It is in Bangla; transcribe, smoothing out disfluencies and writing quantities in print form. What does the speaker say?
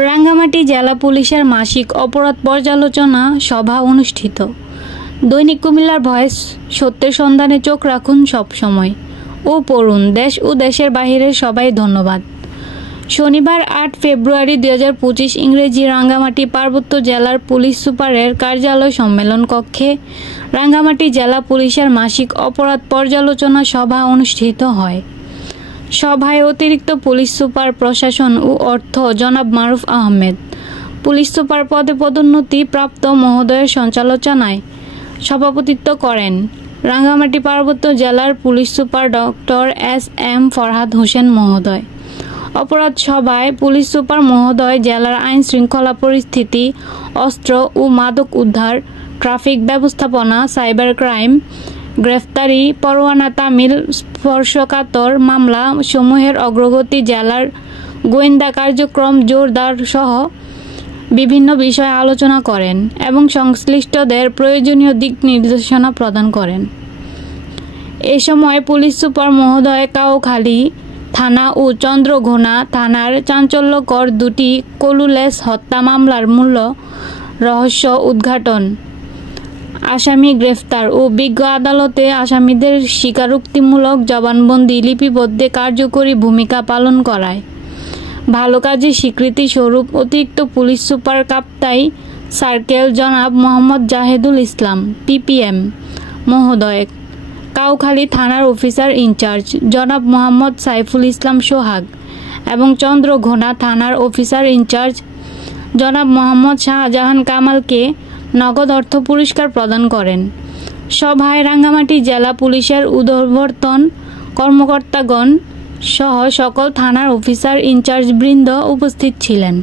রাঙ্গামাটি জেলা পুলিশের মাসিক অপরাধ পর্যালোচনা সভা অনুষ্ঠিত। দৈনিক কুমিল্লার ভয়েস, সত্যের সন্ধানে চোখ রাখুন সব সময় ও পড়ুন দেশ ও দেশের বাহিরের সবাই ধন্যবাদ। শনিবার 8 ফেব্রুয়ারি 2025 ইংরেজি রাঙ্গামাটি পার্বত্য জেলার পুলিশ সুপারের কার্যালয় সম্মেলন কক্ষে রাঙ্গামাটি জেলা পুলিশের মাসিক অপরাধ পর্যালোচনা সভা অনুষ্ঠিত হয়। সভায় অতিরিক্ত পুলিশ সুপার প্রশাসন ও অর্থ জনাব মারুফ আহমেদ, পুলিশ সুপার পদে পদোন্নতি প্রাপ্ত মহোদয়ের সঞ্চালনায় সভাপতিত্ব করেন রাঙ্গামাটি পার্বত্য জেলার police super doctor SM Farhad Hossain মহোদয়। অপরাধ সভায় পুলিশ সুপার মহোদয় জেলার আইন শৃঙ্খলা পরিস্থিতি, অস্ত্র ও মাদক উদ্ধার, ট্রাফিক ব্যবস্থাপনা, সাইবার ক্রাইম, গ্রেফতারি পরোয়ানা তামিল, স্পর্শকাতর মামলা সমূহের অগ্রগতি, জেলার গোয়েন্দা কার্যক্রম জোরদার সহ বিভিন্ন বিষয়ে আলোচনা করেন এবং সংশ্লিষ্টদের প্রয়োজনীয় দিক নির্দেশনা প্রদান করেন। এ সময় পুলিশ সুপার মহোদয় কাউখালী থানা ও চন্দ্রঘোনা থানার চাঞ্চল্যকর দুটি কলুলেস হত্যা মামলার মূল রহস্য উদ্ঘাটন, আসামি গ্রেফতার ও বিজ্ঞ আদালতে আসামিদের স্বীকারোক্তিমূলক জবানবন্দি লিপিবদ্ধে কার্যকরী ভূমিকা পালন করায় ভালো কাজের স্বীকৃতি স্বরূপ অতিরিক্ত পুলিশ সুপার কাপ্তাই সার্কেল জনাব মোহাম্মদ জাহেদুল ইসলাম PPM মহোদয়, কাউখালী থানার অফিসার ইনচার্জ জনাব মোহাম্মদ সাইফুল ইসলাম সোহাগ এবং চন্দ্রঘোনা থানার অফিসার ইনচার্জ জনাব মোহাম্মদ শাহজাহান কামালকে নগদ অর্থ পুরস্কার প্রদান করেন। সভায় রাঙ্গামাটি জেলা পুলিশের ঊর্ধ্বতন কর্মকর্তাগণ সহ সকল থানার অফিসার ইনচার্জ বৃন্দ উপস্থিত ছিলেন।